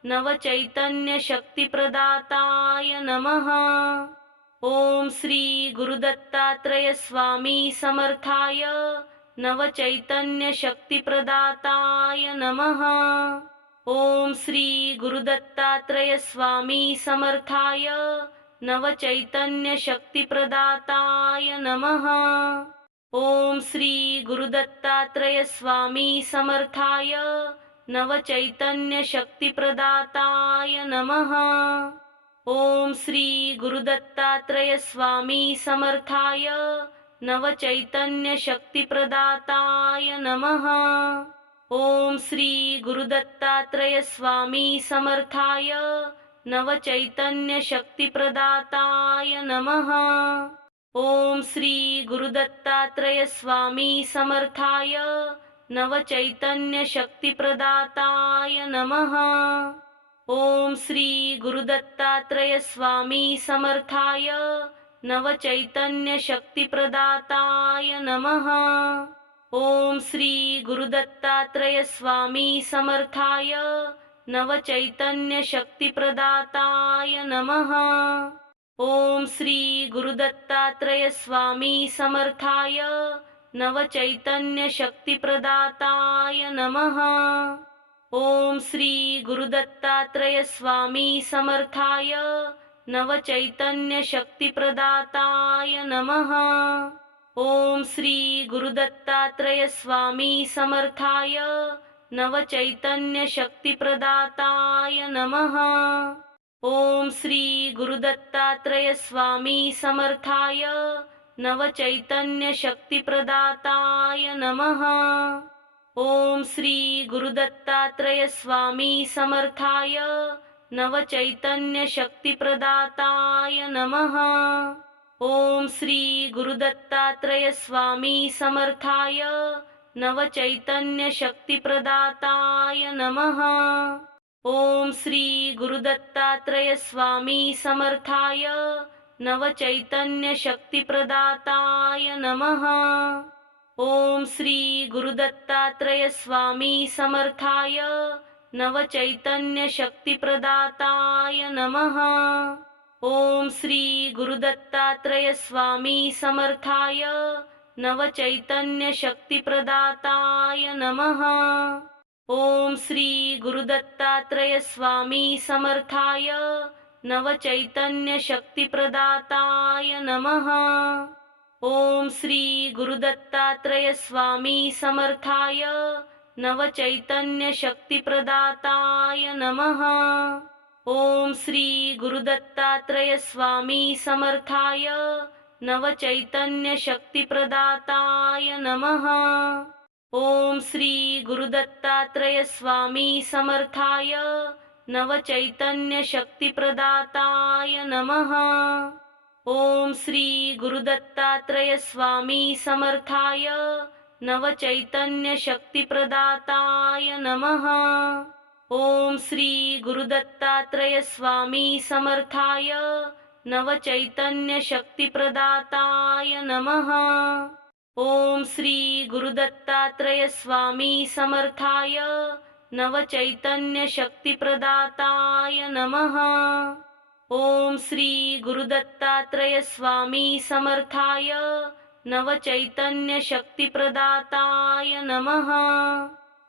नवचैतन्यशक्तिप्रदाताय नमः। ओम श्री गुरुदत्तात्रय स्वामी समर्थाय नवचैतन्यशक्तिप्रदाताय नमः। ओम श्री गुरुदत्तात्रय स्वामी समर्थाय नवचैतन्यशक्तिप्रदाताय नमः। ओम श्री गुरुदत्तात्रय स्वामी समर्थाय नवचैतन्यशक्तिप्रदाताय नमः। ओम श्री गुरुदत्तात्रय स्वामी समर्थाय नवचैतन्यशक्तिप्रदाताय नमः। ओम श्री गुरुदत्तात्रय स्वामी समर्थाय नवचैतन्यशक्तिप्रदाताय नमः। ओम श्री गुरुदत्तात्रय स्वामी समर्थाय नवचैतन्यशक्तिप्रदाताय नमः। ओम श्री गुरुदत्तात्रय स्वामी समर्थाय नवचैतन्यशक्तिप्रदाताय नमः। ओम श्री गुरुदत्तात्रय स्वामी समर्थाय नवचैतन्यशक्तिप्रदाताय नमः। ओम श्री गुरुदत्तात्रय स्वामी समर्थाय नवचैतन्यशक्तिप्रदाताय नमः। ओम श्री गुरुदत्तात्रय स्वामी समर्थाय नवचैतन्यशक्तिप्रदाताय नमः। ओम श्री गुरुदत्तात्रय स्वामी समर्थाय नवचैतन्यशक्तिप्रदाताय नमः। ओम श्री गुरुदत्तात्रय स्वामी समर्थाय नवचैतन्यशक्तिप्रदाताय नमः। ओम श्री गुरुदत्तात्रय स्वामी समर्थाय नवचैतन्यशक्तिप्रदाताय नमः। ओम श्री गुरुदत्तात्रय स्वामी समर्थाय नवचैतन्यशक्तिप्रदाताय नमः। ओम श्री गुरुदत्तात्रय स्वामी समर्थाय नवचैतन्यशक्तिप्रदाताय नमः। ओम श्री गुरुदत्तात्रय स्वामी समर्थाय नवचैतन्यशक्तिप्रदाताय नमः। ओम श्री गुरुदत्तात्रय स्वामी समर्थाय नवचैतन्यशक्तिप्रदाताय नमः। ओम श्री गुरुदत्तात्रय स्वामी समर्थाय नवचैतन्यशक्तिप्रदाताय नमः। ओम श्री गुरुदत्तात्रय स्वामी समर्थाय नवचैतन्यशक्तिप्रदाताय नमः। ओम श्री गुरुदत्तात्रय स्वामी समर्थाय नवचैतन्यशक्तिप्रदाताय नमः। ओम श्री गुरुदत्तात्रय स्वामी समर्थाय नवचैतन्यशक्तिप्रदाताय नमः। ओम श्री गुरुदत्तात्रय स्वामी समर्थाय नवचैतन्यशक्तिप्रदाताय नमः। ओम श्री गुरुदत्तात्रय स्वामी समर्थाय नवचैतन्यशक्तिप्रदाताय नमः। ओम श्री गुरुदत्तात्रय स्वामी समर्थाय नवचैतन्यशक्तिप्रदाताय नमः। ओम श्री गुरुदत्तात्रय स्वामी समर्थाय नवचैतन्यशक्तिप्रदाताय नमः।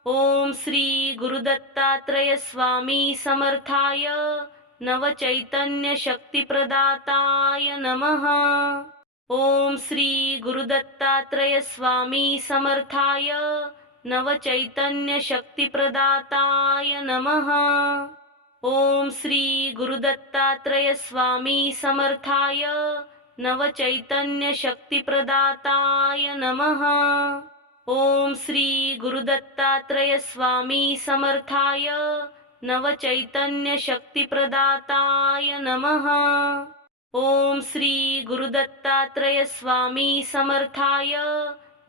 ओम श्री गुरुदत्तात्रय स्वामी समर्थाय नवचैतन्यशक्तिप्रदाताय नमः। ओम श्री गुरुदत्तात्रय स्वामी समर्थाय नवचैतन्यशक्तिप्रदाताय नमः। ओम श्री गुरुदत्तात्रय स्वामी समर्थाय नवचैतन्यशक्तिप्रदाताय नमः। ओम श्री गुरुदत्तात्रय स्वामी समर्थाय नवचैतन्यशक्तिप्रदाताय नमः। ओम श्री गुरुदत्तात्रय स्वामी समर्थाय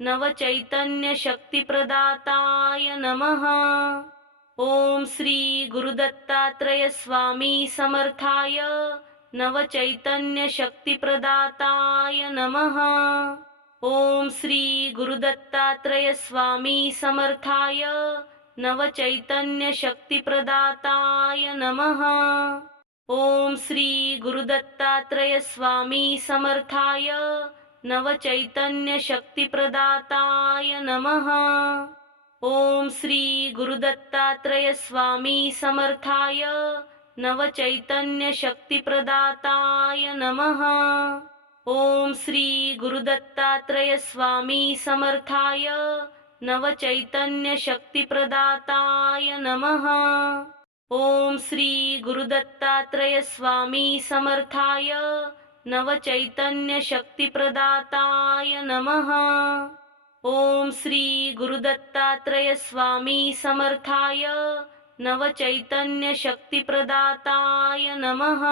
नवचैतन्यशक्तिप्रदाताय नमः। ओम श्री गुरुदत्तात्रय स्वामी समर्थाय नवचैतन्यशक्तिप्रदाताय नमः। ओम श्री गुरुदत्तात्रय स्वामी समर्थाय नवचैतन्यशक्तिप्रदाताय नमः। ओम श्री गुरुदत्तात्रय स्वामी समर्थाय नवचैतन्यशक्तिप्रदाताय नमः। ओम श्री गुरुदत्तात्रय स्वामी समर्थाय नवचैतन्यशक्तिप्रदाताय नमः। ओम श्री गुरुदत्तात्रय स्वामी समर्थाय नवचैतन्यशक्तिप्रदाताय नमः। ओम श्री गुरुदत्तात्रय स्वामी समर्थाय नवचैतन्यशक्तिप्रदाताय नमः। ओम श्री गुरुदत्तात्रय स्वामी समर्थाय नवचैतन्यशक्तिप्रदाताय नमः।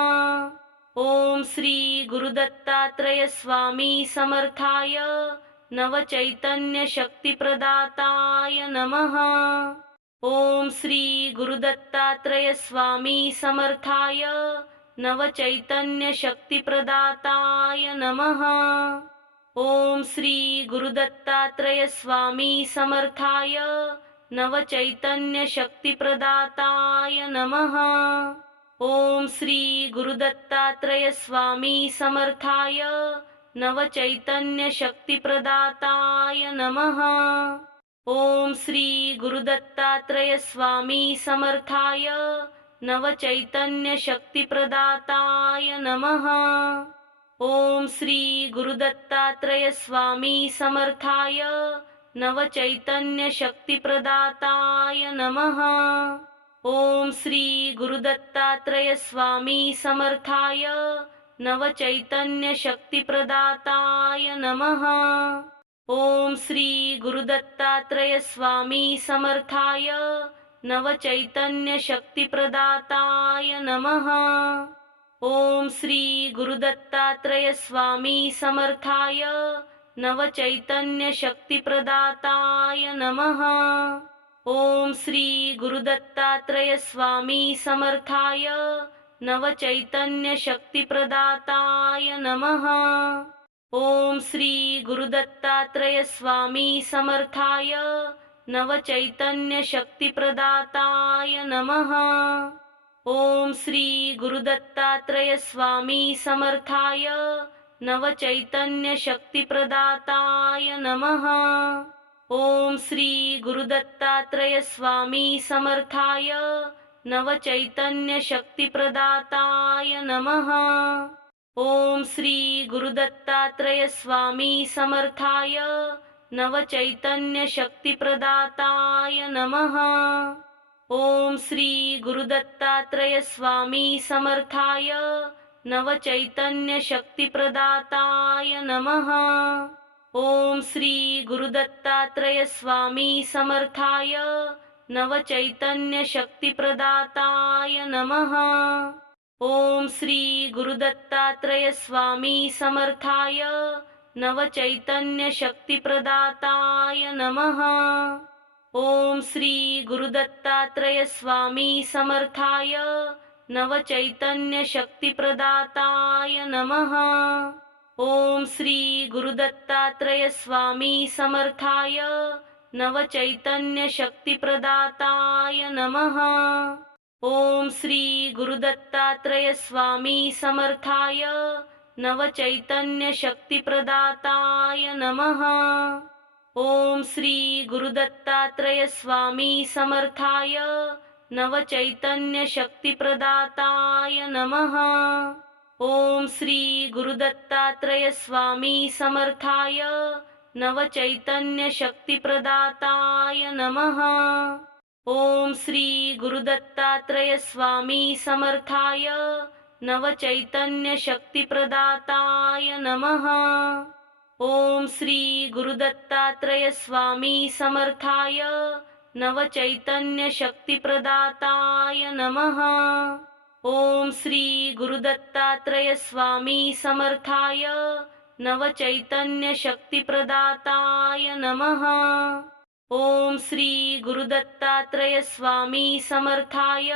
ओम श्री गुरुदत्तात्रय स्वामी समर्थाय नवचैतन्यशक्तिप्रदाताय नमः। ओम श्री गुरुदत्तात्रय स्वामी समर्थाय नवचैतन्यशक्तिप्रदाताय नमः। ओम श्री गुरुदत्तात्रय स्वामी समर्थाय नवचैतन्यशक्तिप्रदाताय नमः। ओम श्री गुरुदत्तात्रय स्वामी समर्थाय नवचैतन्यशक्तिप्रदाताय नमः। ओम श्री गुरुदत्तात्रय स्वामी समर्थाय नवचैतन्यशक्तिप्रदाताय नमः। ओम श्री गुरुदत्तात्रय स्वामी समर्थाय नवचैतन्यशक्तिप्रदाताय नमः। ओम श्री गुरुदत्तात्रय स्वामी समर्थाय नवचैतन्यशक्तिप्रदाताय नमः। ओम श्री गुरुदत्तात्रय स्वामी समर्थाय नवचैतन्यशक्तिप्रदाताय नमः। ओम श्री गुरुदत्तात्रय स्वामी समर्थाय नवचैतन्यशक्तिप्रदाताय नमः। ओम श्री गुरुदत्तात्रय स्वामी समर्थाय नवचैतन्यशक्तिप्रदाताय नमः। ओम श्री गुरुदत्तात्रय स्वामी समर्थाय नवचैतन्यशक्तिप्रदाताय नमः। ओम श्री गुरुदत्तात्रय स्वामी समर्थाय नवचैतन्यशक्तिप्रदाताय नमः। ओम श्री गुरुदत्तात्रय स्वामी समर्थाय नवचैतन्यशक्तिप्रदाताय नमः। ओम श्री गुरुदत्तात्रय स्वामी समर्थाय नवचैतन्यशक्तिप्रदाताय नमः। ओम श्री गुरुदत्तात्रय स्वामी समर्थाय नवचैतन्यशक्तिप्रदाताय नमः। ओम श्री गुरुदत्तात्रय स्वामी समर्थाय नवचैतन्यशक्तिप्रदाताय नमः। ओम श्री गुरुदत्तात्रय स्वामी समर्थाय नवचैतन्यशक्तिप्रदाताय नमः। ओम श्री गुरुदत्तात्रय स्वामी समर्थाय नवचैतन्यशक्तिप्रदाताय नमः। ओम श्री गुरुदत्तात्रय स्वामी समर्थाय नवचैतन्यशक्तिप्रदाताय नमः। ओम श्री गुरुदत्तात्रय स्वामी समर्थाय नवचैतन्यशक्तिप्रदाताय नमः। ओम श्री गुरुदत्तात्रय स्वामी समर्थाय नवचैतन्यशक्तिप्रदाताय नमः। ओम श्री गुरुदत्तात्रय स्वामी समर्थाय नवचैतन्यशक्तिप्रदाताय नमः। ओम श्री गुरुदत्तात्रय स्वामी समर्थाय नवचैतन्यशक्तिप्रदाताय नमः। ओम श्री गुरुदत्तात्रय स्वामी समर्थाय नवचैतन्यशक्तिप्रदाताय नमः। ओम श्री गुरुदत्तात्रय स्वामी समर्थाय नवचैतन्यशक्तिप्रदाताय नमः। ओम श्री गुरुदत्तात्रय स्वामी समर्थाय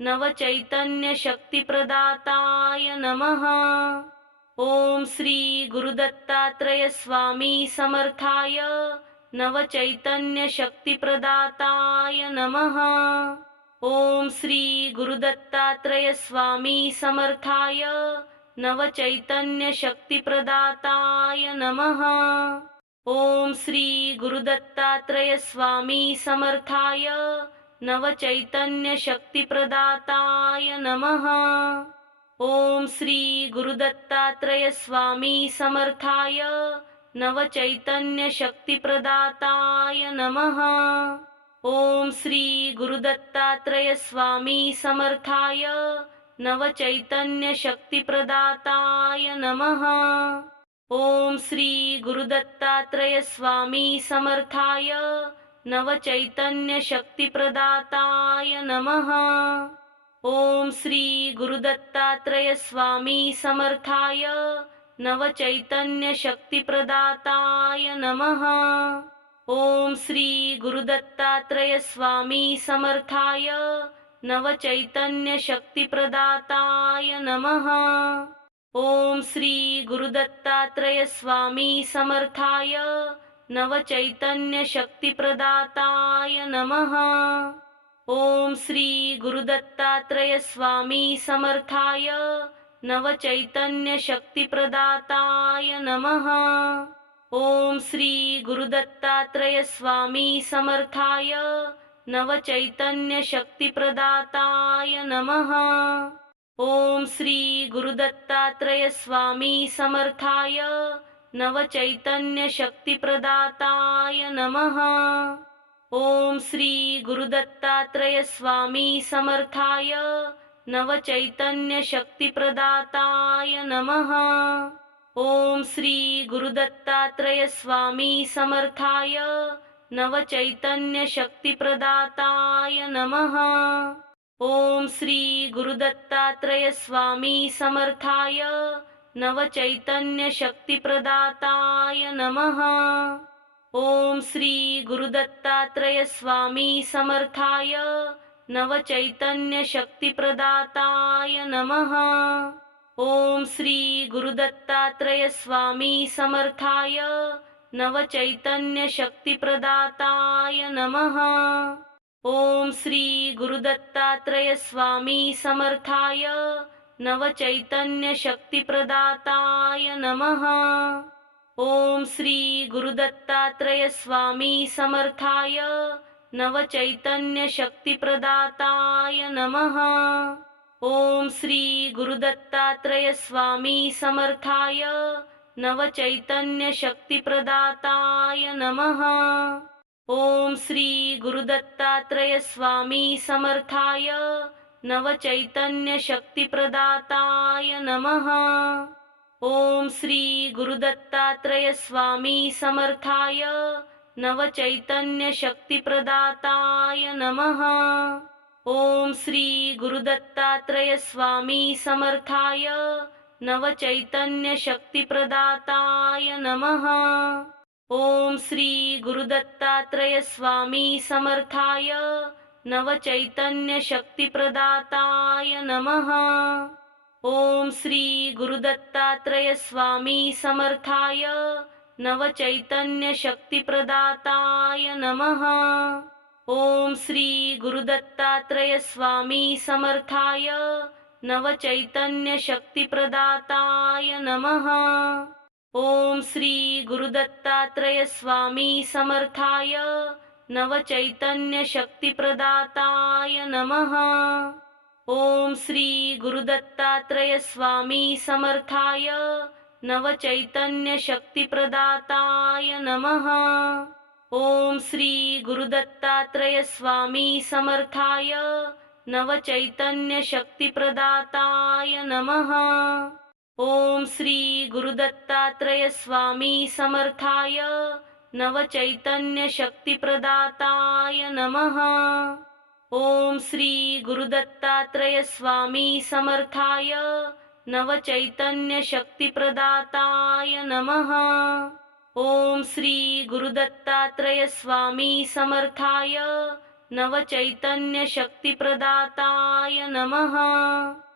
नवचैतन्यशक्तिप्रदाताय नमः। ओम श्री गुरुदत्तात्रय स्वामी समर्थाय नवचैतन्यशक्तिप्रदाताय नमः। ओम श्री गुरुदत्तात्रय स्वामी समर्थाय नवचैतन्यशक्तिप्रदाताय नमः। ओम श्री गुरुदत्तात्रय स्वामी समर्थाय नवचैतन्यशक्तिप्रदाताय नमः। ओम श्री गुरुदत्तात्रय स्वामी समर्थाय नवचैतन्यशक्तिप्रदाताय नमः। ओम श्री गुरुदत्तात्रय स्वामी समर्थाय नवचैतन्यशक्तिप्रदाताय नमः। ओम श्री गुरुदत्तात्रय स्वामी समर्थाय नवचैतन्यशक्तिप्रदाताय नमः। ओम श्री गुरुदत्तात्रय स्वामी समर्थाय नवचैतन्यशक्तिप्रदाताय नमः। ओम श्री गुरुदत्तात्रय स्वामी समर्थाय नवचैतन्यशक्तिप्रदाताय नमः। ओम श्री गुरुदत्तात्रय स्वामी समर्थाय नवचैतन्यशक्तिप्रदाताय नमः। ओम श्री गुरुदत्तात्रय स्वामी समर्थाय नवचैतन्यशक्तिप्रदाताय नमः। ओम श्री गुरुदत्तात्रय स्वामी समर्थाय नवचैतन्यशक्तिप्रदाताय नमः। ओम श्री गुरुदत्तात्रय स्वामी समर्थाय नवचैतन्यशक्तिप्रदाताय नमः। ओम श्री गुरुदत्तात्रय स्वामी समर्थाय नवचैतन्यशक्तिप्रदाताय नमः। ओम श्री गुरुदत्तात्रय स्वामी समर्थाय नवचैतन्यशक्तिप्रदाताय नमः। ओम श्री गुरुदत्तात्रय स्वामी समर्थाय नवचैतन्यशक्तिप्रदाताय नमः। ओम श्री गुरुदत्तात्रय स्वामी समर्थाय नवचैतन्यशक्तिप्रदाताय नमः। ओम श्री गुरुदत्तात्रय स्वामी समर्थाय नवचैतन्यशक्तिप्रदाताय नमः। ओम श्री गुरुदत्तात्रय स्वामी समर्थाय नवचैतन्यशक्तिप्रदाताय नमः। ओम श्री गुरुदत्तात्रय स्वामी समर्थाय नवचैतन्यशक्तिप्रदाताय नमः। ओम श्री गुरुदत्तात्रय स्वामी समर्थाय नवचैतन्यशक्तिप्रदाताय नमः। ओम श्री गुरुदत्तात्रय स्वामी समर्थाय नवचैतन्यशक्तिप्रदाताय नमः। ओम श्री गुरुदत्तात्रय स्वामी समर्थाय नवचैतन्यशक्तिप्रदाताय नमः। ओम श्री गुरुदत्तात्रय स्वामी समर्थाय नवचैतन्यशक्तिप्रदाताय नमः। ओम श्री गुरुदत्तात्रय स्वामी समर्थाय नवचैतन्यशक्तिप्रदाताय नमः। ओम श्री गुरुदत्तात्रय स्वामी समर्थाय नवचैतन्यशक्तिप्रदाताय नमः। ओम श्री गुरुदत्तात्रय स्वामी समर्थाय नवचैतन्यशक्तिप्रदाताय नमः। ओम श्री गुरुदत्तात्रय स्वामी समर्थाय नवचैतन्यशक्तिप्रदाताय नमः। ओम श्री गुरुदत्तात्रय स्वामी समर्थाय नवचैतन्यशक्तिप्रदाताय नमः। ओम श्री गुरुदत्तात्रय स्वामी समर्थाय नवचैतन्यशक्तिप्रदाताय नमः। ओम श्री गुरुदत्तात्रय स्वामी समर्थाय नवचैतन्यशक्तिप्रदाताय नमः। ओम श्री गुरुदत्तात्रय स्वामी समर्थाय नवचैतन्यशक्तिप्रदाताय नमः। ओम श्री गुरुदत्तात्रय स्वामी समर्थाय नवचैतन्यशक्तिप्रदाताय नमः।